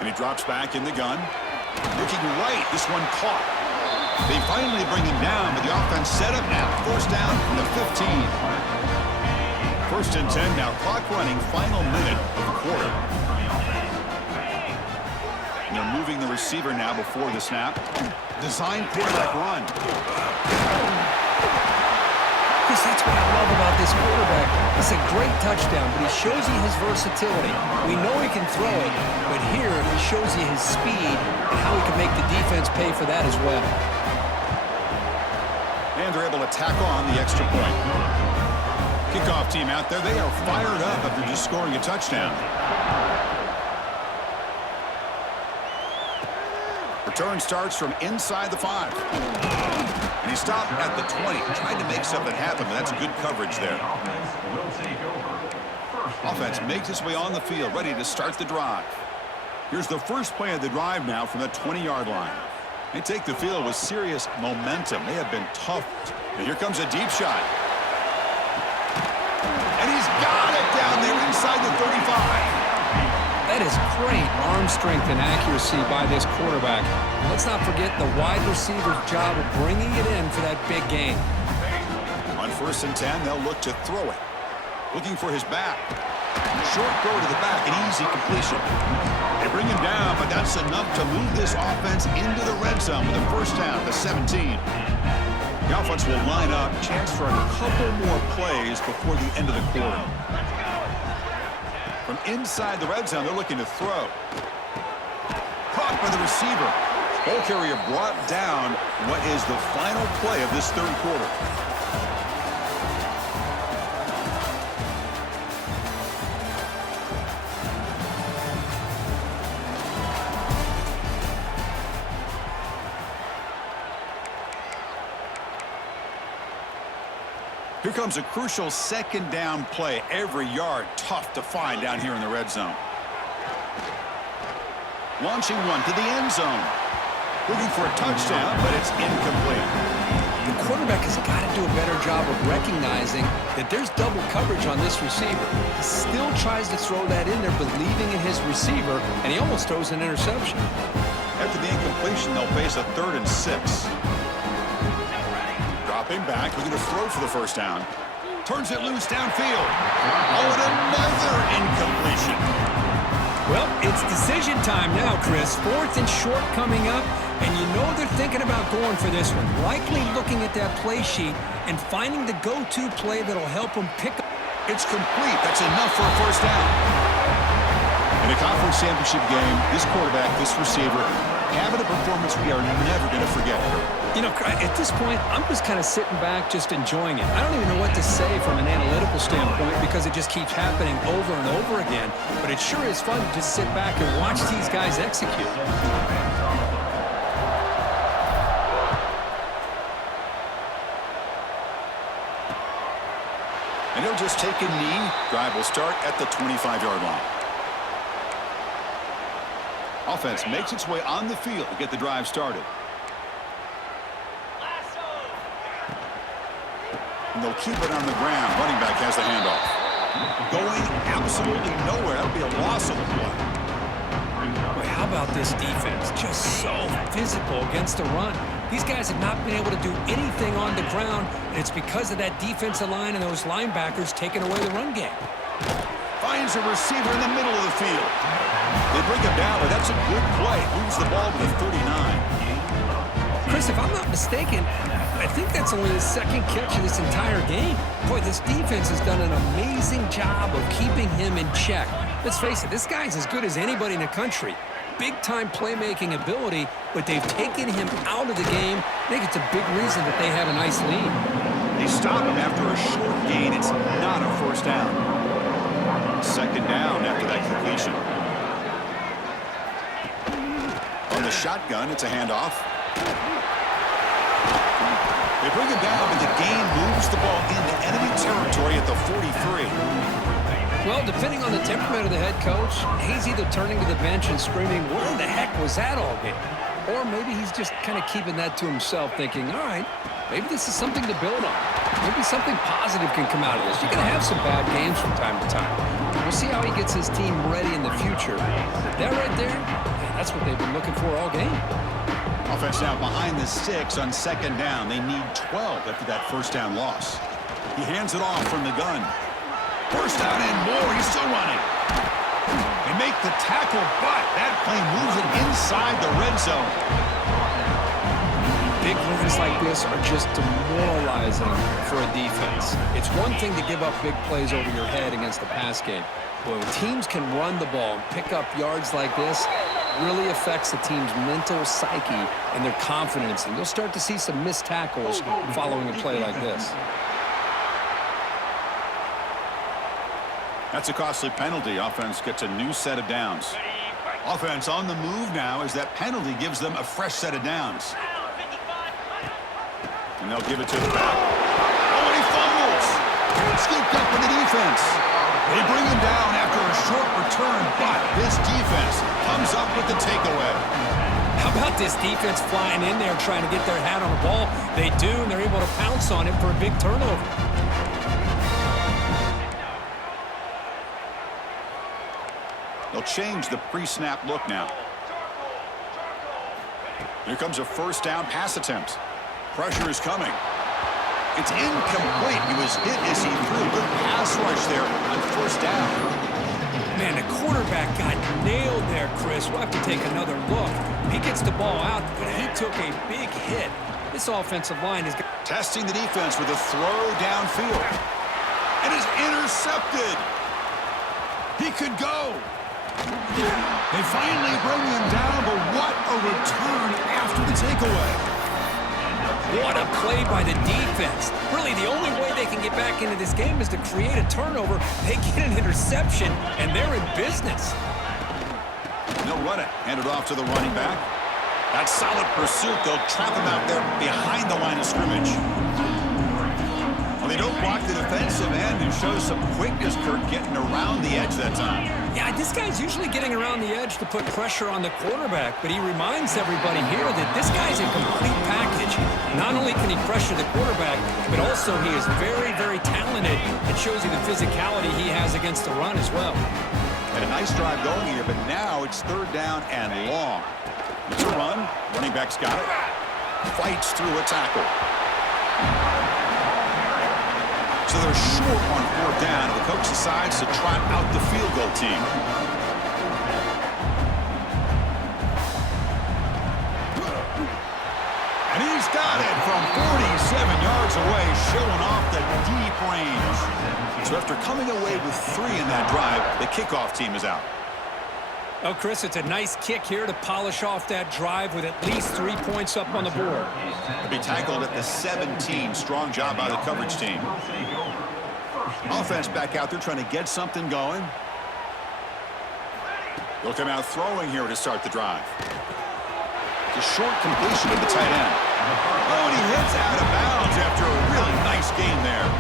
And he drops back in the gun. Looking right, this one caught. They finally bring him down, but the offense set up now. First down from the 15. 1st and 10 now, clock running, final minute of the quarter. And they're moving the receiver now before the snap. Design quarterback run. Because that's what I love about this quarterback. It's a great touchdown, but he shows you his versatility. We know he can throw it, but here he shows you his speed and how he can make the defense pay for that as well. And they're able to tack on the extra point. Kickoff team out there, they are fired up after just scoring a touchdown. Return starts from inside the 5. And he stopped at the 20, trying to make something happen, but that's good coverage there. Offense makes its way on the field, ready to start the drive. Here's the first play of the drive now from the 20-yard line. They take the field with serious momentum. They have been tough. And here comes a deep shot. And he's got it down there inside the 35. That is great arm strength and accuracy by this quarterback. Let's not forget the wide receiver's job of bringing it in for that big game. On 1st and 10, they'll look to throw it. Looking for his back. Short throw to the back, an easy completion. They bring him down, but that's enough to move this offense into the red zone with a first down at the 17. The offense will line up, chance for a couple more plays before the end of the quarter. From inside the red zone, they're looking to throw. Caught by the receiver. Ball carrier brought down. What is the final play of this third quarter? Here comes a crucial second down play. Every yard tough to find down here in the red zone. Launching one to the end zone. Looking for a touchdown, but it's incomplete. The quarterback has got to do a better job of recognizing that there's double coverage on this receiver. He still tries to throw that in there, believing in his receiver, and he almost throws an interception. After the incompletion, they'll face a 3rd and 6. Dropping back, looking to throw for the first down. Turns it loose downfield. Oh, and another incompletion. Well, it's decision time now, Chris. 4th and short coming up, and you know they're thinking about going for this one. Likely looking at that play sheet and finding the go-to play that'll help them pick up. It's complete. That's enough for a first down. In a conference championship game, this quarterback, this receiver, having a performance we are never going to forget. You know, at this point, I'm just kind of sitting back, just enjoying it. I don't even know what to say from an analytical standpoint because it just keeps happening over and over again. But it sure is fun to just sit back and watch these guys execute. And he'll just take a knee. Drive will start at the 25-yard line. Offense makes its way on the field to get the drive started. And they'll keep it on the ground. Running back has the handoff. Going absolutely nowhere. That'll be a loss of the play. Boy, how about this defense? Just so physical against the run. These guys have not been able to do anything on the ground, and it's because of that defensive line and those linebackers taking away the run game. Finds a receiver in the middle of the field. They bring him down, but that's a good play. Moves the ball to the 39. Chris, if I'm not mistaken, I think that's only his 2nd catch of this entire game. Boy, this defense has done an amazing job of keeping him in check. Let's face it, this guy's as good as anybody in the country. Big-time playmaking ability, but they've taken him out of the game. I think it's a big reason that they have a nice lead. They stop him after a short gain. It's not a first down. 2nd down after that completion. On the shotgun, it's a handoff. They bring him down, but the game moves the ball into enemy territory at the 43. Well, depending on the temperament of the head coach, he's either turning to the bench and screaming, where the heck was that all game? Or maybe he's just kind of keeping that to himself, thinking, all right, maybe this is something to build on. Maybe something positive can come out of this. You're going to have some bad games from time to time. We'll see how he gets his team ready in the future. That right there, that's what they've been looking for all game. Offense now behind the 6 on 2nd down. They need 12 after that first down loss. He hands it off from the gun. First down and more. He's still running. They make the tackle, but that play moves it inside the red zone. Big runs like this are just demoralizing for a defense. It's one thing to give up big plays over your head against the pass game. But when teams can run the ball and pick up yards like this, it really affects the team's mental psyche and their confidence. And you'll start to see some missed tackles following a play like this. That's a costly penalty. Offense gets a new set of downs. Offense on the move now as that penalty gives them a fresh set of downs. And they'll give it to the back. Oh, and he fumbles. Scooped up with the defense. They bring him down after a short return, but this defense comes up with the takeaway. How about this defense flying in there trying to get their hat on the ball? They do, and they're able to pounce on it for a big turnover. They'll change the pre-snap look now. Here comes a first down pass attempt. Pressure is coming. It's incomplete. He was hit as he threw. Good pass rush there on first down. Man, the quarterback got nailed there, Chris. We'll have to take another look. He gets the ball out, but he took a big hit. This offensive line is testing the defense with a throw downfield. And is intercepted. He could go. They finally bring him down, but what a return after the takeaway. What a play by the defense. Really, the only way they can get back into this game is to create a turnover. They get an interception, and they're in business. They'll run it. Hand it off to the running back. That solid pursuit. They'll trap him out there behind the line of scrimmage. Well, They don't block the defensive end and show some quickness, Kurt, getting around the edge that time. Yeah, this guy's usually getting around the edge to put pressure on the quarterback, but he reminds everybody here that this guy's a complete package. Not only can he pressure the quarterback, but also he is very, very talented. It shows you the physicality he has against the run as well. And a nice drive going here, but now it's third down and long. It's a run. Running back's got it. Fights through a tackle. So they're short on fourth down, and the coach decides to trot out the field goal team. And he's got it from 47 yards away, showing off the deep range. So after coming away with 3 in that drive, the kickoff team is out. Oh, Chris, it's a nice kick here to polish off that drive with at least 3 points up on the board. He'll be tackled at the 17. Strong job by the coverage team. Offense back out there trying to get something going. They'll come out throwing here to start the drive. It's a short completion to the tight end. Oh, and he hits out of bounds after a really nice game there.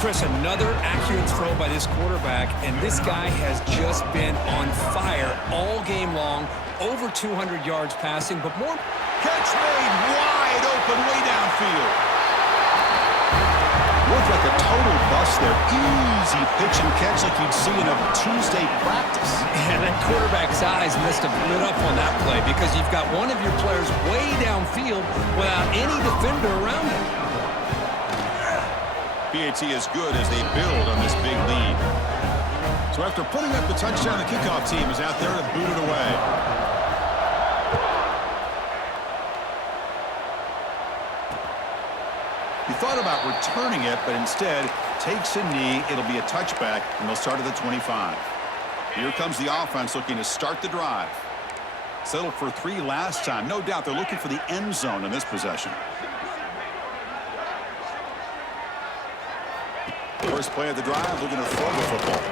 Chris, another accurate throw by this quarterback, and this guy has just been on fire all game long. Over 200 yards passing, but more. Catch made wide open way downfield. Looked like a total bust there. Easy pitch and catch like you'd see in a Tuesday practice. And that quarterback's eyes must have lit up on that play because you've got one of your players way downfield without any defender around him. PAT is good as they build on this big lead. So after putting up the touchdown, the kickoff team is out there to boot it away. He thought about returning it, but instead takes a knee. It'll be a touchback, and they'll start at the 25. Here comes the offense looking to start the drive. Settled for 3 last time. No doubt they're looking for the end zone in this possession. First play of the drive, looking to throw the football.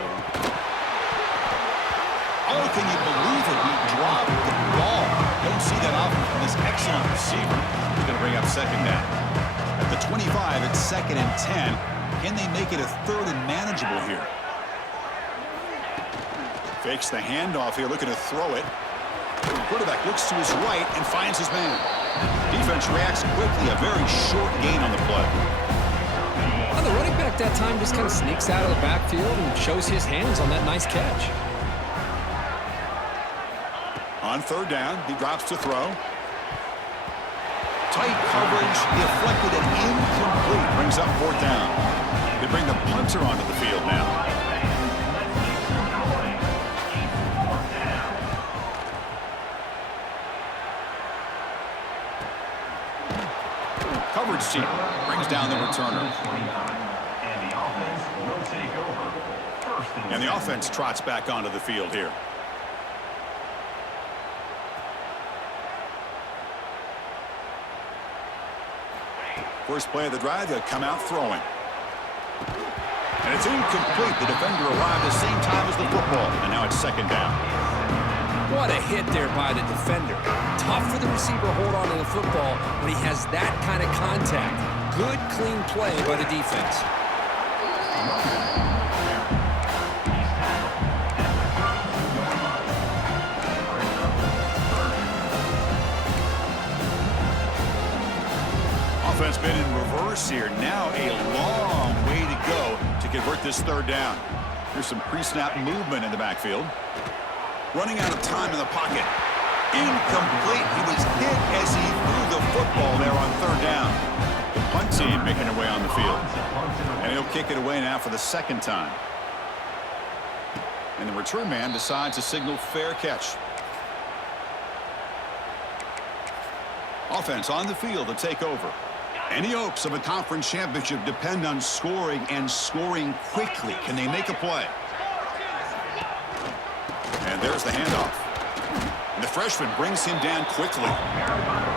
Oh, can you believe it? He dropped the ball. Don't see that often from this excellent receiver. He's going to bring up second down. At the 25, it's 2nd and 10. Can they make it a 3rd and manageable here? Fakes the handoff here, looking to throw it. The quarterback looks to his right and finds his man. Defense reacts quickly, a very short gain on the play. Well, the running back that time just kind of sneaks out of the backfield and shows his hands on that nice catch. On 3rd down, he drops to throw. Tight coverage, deflected and incomplete. Brings up 4th down. They bring the punter onto the field now. Coverage team brings down the returner. And the offense trots back onto the field here. First play of the drive, they'll come out throwing. And it's incomplete. The defender arrived at the same time as the football. And now it's 2nd down. What a hit there by the defender. Tough for the receiver to hold on to the football when he has that kind of contact. Good, clean play by the defense. Offense been in reverse here. Now a long way to go to convert this 3rd down. Here's some pre-snap movement in the backfield. Running out of time in the pocket. Incomplete. He was hit as he threw the football there on 3rd down. The punt team making their way on the field. And he'll kick it away now for the 2nd time. And the return man decides to signal fair catch. Offense on the field to take over. Any hopes of a conference championship depend on scoring and scoring quickly. Can they make a play? And there's the handoff. And the freshman brings him down quickly.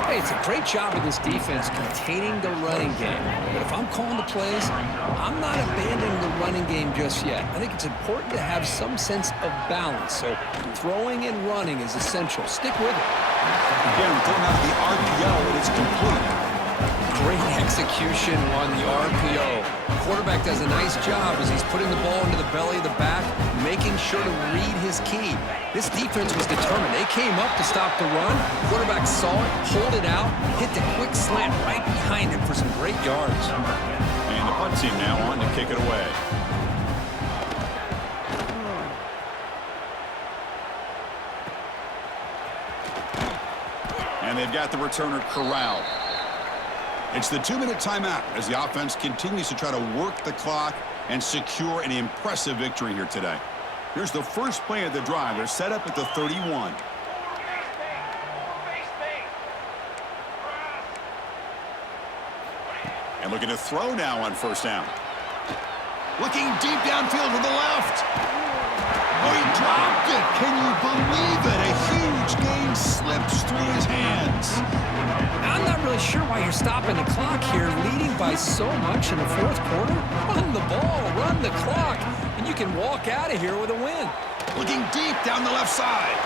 Hey, it's a great job of this defense containing the running game. But if I'm calling the plays, I'm not abandoning the running game just yet. I think it's important to have some sense of balance. So throwing and running is essential. Stick with it. Again, thrown out of the RPO, and it's complete. Great execution on the RPO. Quarterback does a nice job as he's putting the ball into the belly of the back, making sure to read his key. This defense was determined. They came up to stop the run. Quarterback saw it, pulled it out, hit the quick slant right behind him for some great yards. And the punt team now on to kick it away. And they've got the returner corralled. It's the 2-minute timeout as the offense continues to try to work the clock and secure an impressive victory here today. Here's the first play of the drive. They're set up at the 31. And looking to throw now on first down. Looking deep downfield to the left. Oh, he dropped it. Can you believe it? A huge gain slips through his hands. I'm not really sure why you're stopping the clock here, leading by so much in the fourth quarter. Run the ball, run the clock, and you can walk out of here with a win. Looking deep down the left side.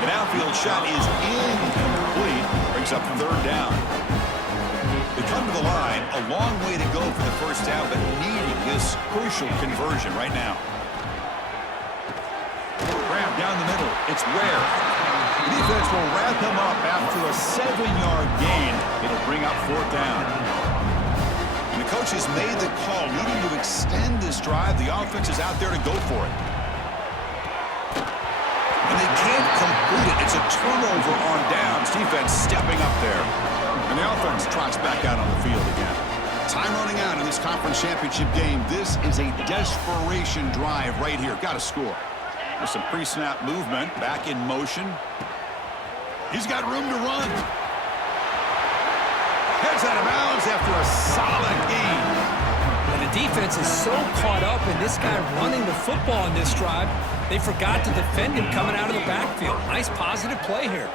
The downfield shot is incomplete. Brings up third down. They come to the line, a long way to go for the first down, but needing this crucial conversion right now. Grab down the middle. It's Ware. The defense will wrap him up after a 7-yard gain. It'll bring up fourth down. And the coach has made the call, needing to extend this drive. The offense is out there to go for it. And they can't complete it. It's a turnover on downs. Defense stepping up there. And the offense trots back out on the field again. Time running out in this conference championship game. This is a desperation drive right here. Got to score. There's some pre-snap movement. Back in motion. He's got room to run. Heads out of bounds after a solid gain. And the defense is so caught up in this guy running the football in this drive, they forgot to defend him coming out of the backfield. Nice positive play here.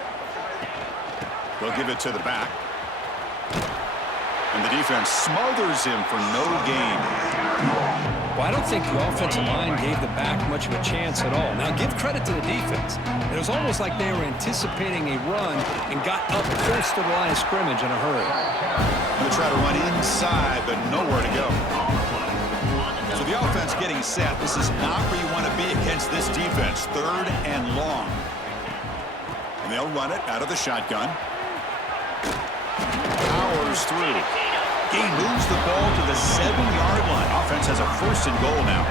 They'll give it to the back. And the defense smothers him for no gain. Well, I don't think the offensive line gave the back much of a chance at all. Now, give credit to the defense. It was almost like they were anticipating a run and got up close to the line of scrimmage in a hurry. They'll try to run inside, but nowhere to go. So the offense getting set. This is not where you want to be against this defense. Third and long. And they'll run it out of the shotgun. Powers through. He moves the ball to the 7-yard line. Offense has a first and goal now.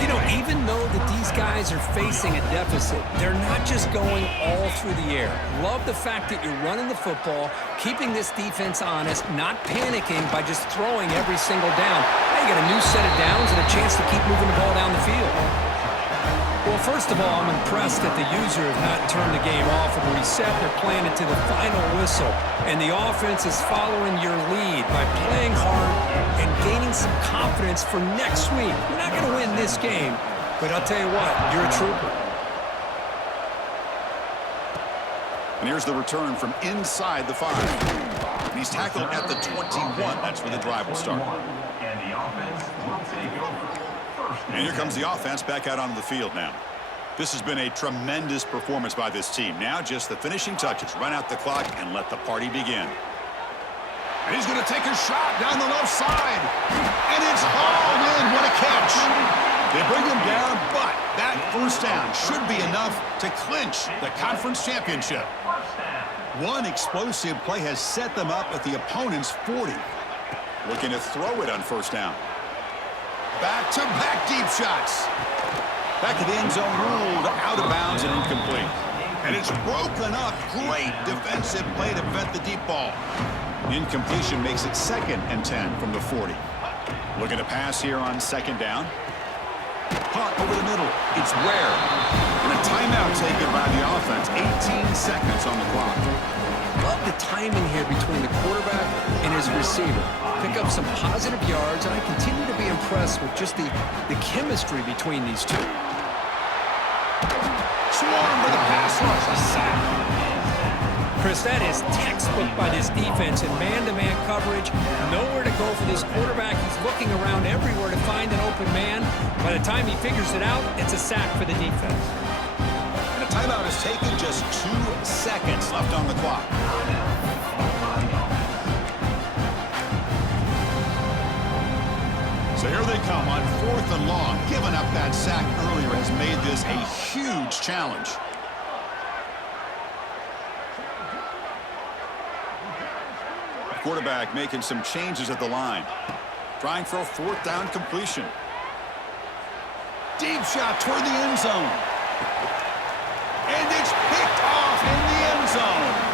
You know, even though that these guys are facing a deficit, they're not just going all through the air. Love the fact that you're running the football, keeping this defense honest, not panicking by just throwing every single down. Now you got a new set of downs and a chance to keep moving the ball down the field. Well, first of all, I'm impressed that the user have not turned the game off and reset. They're playing it to the final whistle. And the offense is following your lead by playing hard and gaining some confidence for next week. We're not going to win this game, but I'll tell you what, you're a trooper. And here's the return from inside the 5. And he's tackled at the 21. That's where the drive will start. And the offense will take over. And here comes the offense back out onto the field now. This has been a tremendous performance by this team. Now just the finishing touches. Run out the clock and let the party begin. And he's going to take a shot down the left side. And it's hauled in. What a catch. They bring him down, but that first down should be enough to clinch the conference championship. One explosive play has set them up at the opponent's 40. Looking to throw it on first down. Back-to-back deep shots. Back at the end zone, ruled out of bounds and incomplete. And it's broken up. Great defensive play to prevent the deep ball. Incompletion makes it 2nd and 10 from the 40. Looking to pass here on second down. Punt over the middle. It's Ware. And a timeout taken by the offense. 18 seconds on the clock. Love the timing here between the quarterback and his receiver. Pick up some positive yards, and I continue to be impressed with just the chemistry between these two. Swarm with a pass rush, a sack. Chris, that is textbook by this defense in man-to-man coverage. Nowhere to go for this quarterback. He's looking around everywhere to find an open man. By the time he figures it out, it's a sack for the defense. And a timeout is taken, just 2 seconds left on the clock. and long. Giving up that sack earlier has made this a huge challenge. Quarterback making some changes at the line. Trying for a fourth down completion. Deep shot toward the end zone. And it's picked off in the end zone.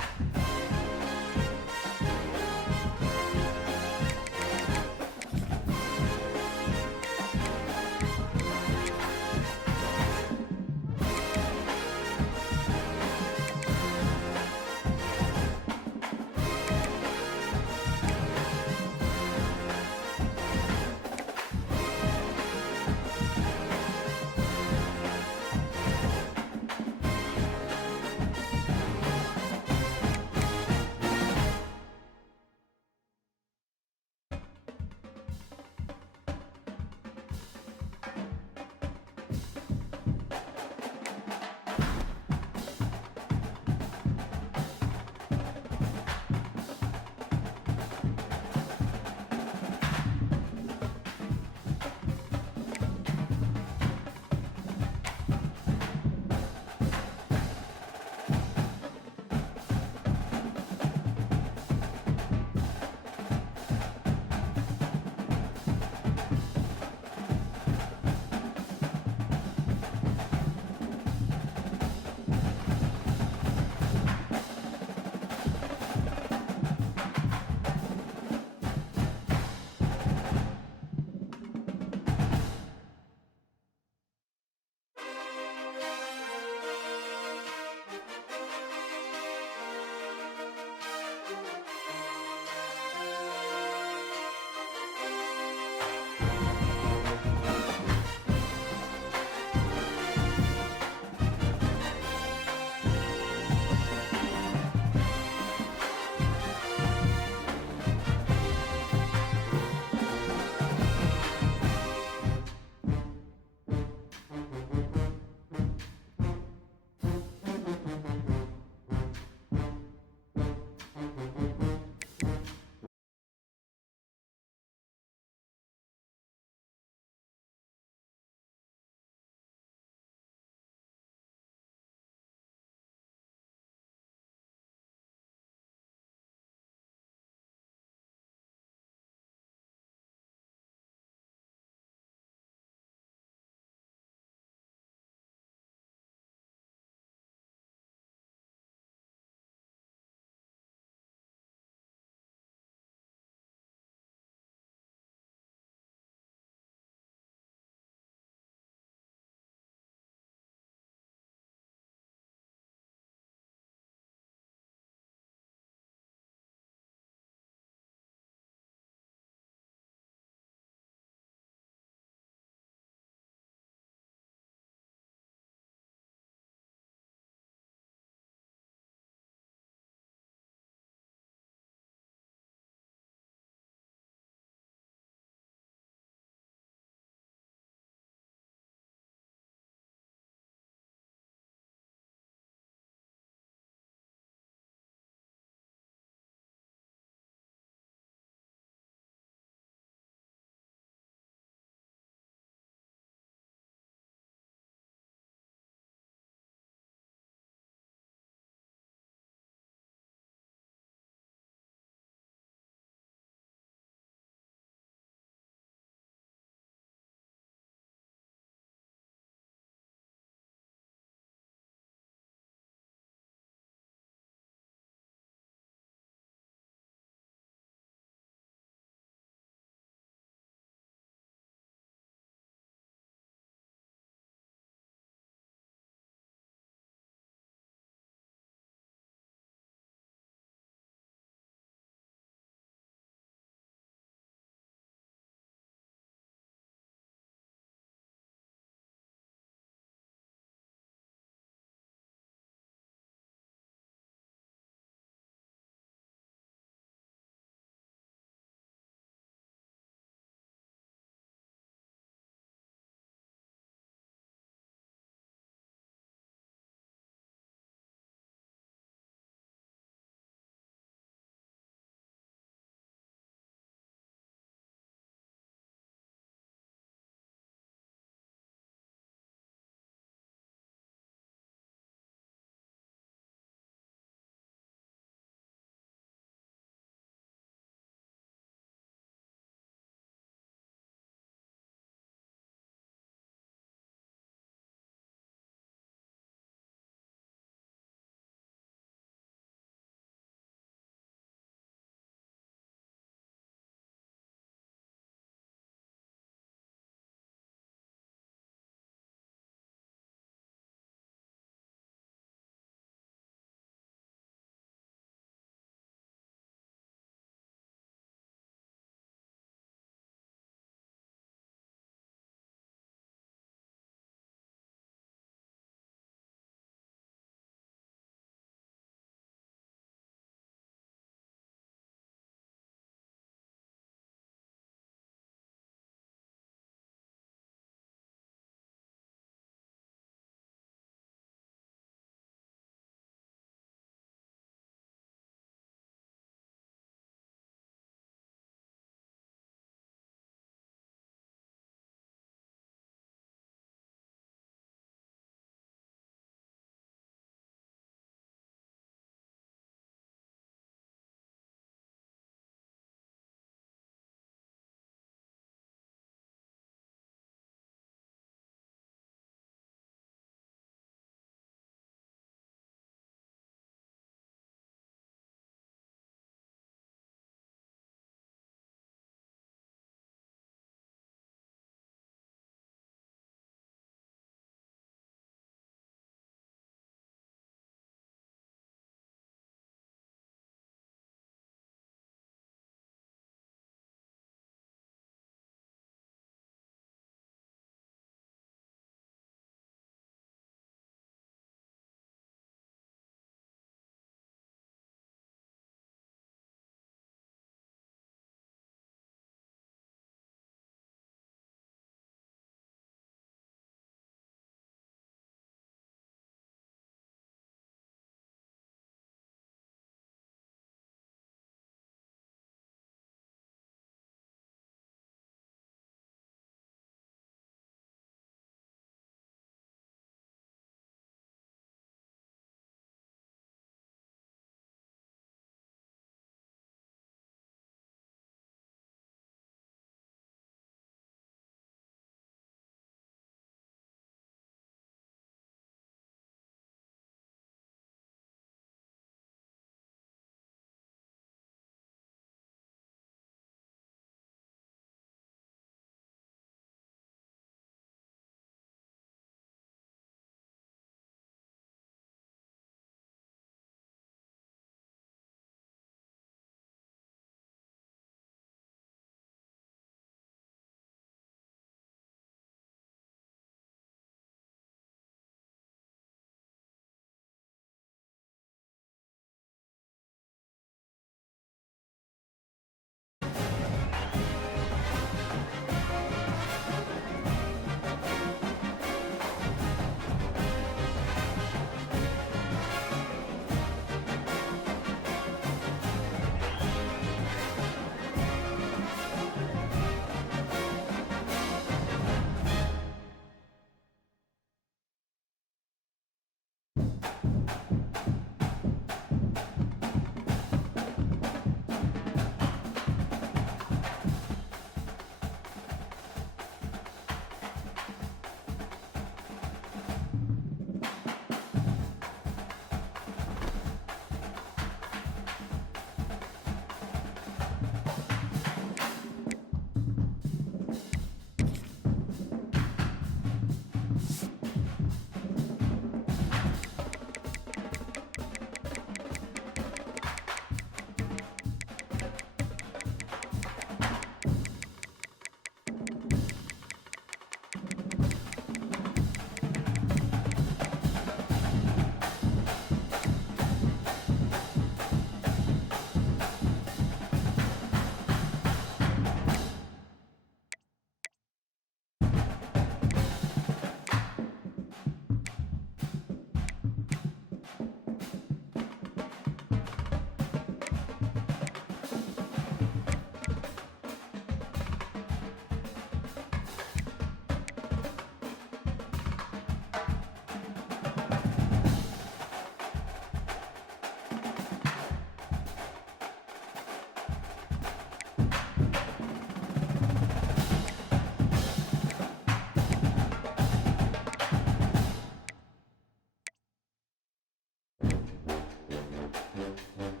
it.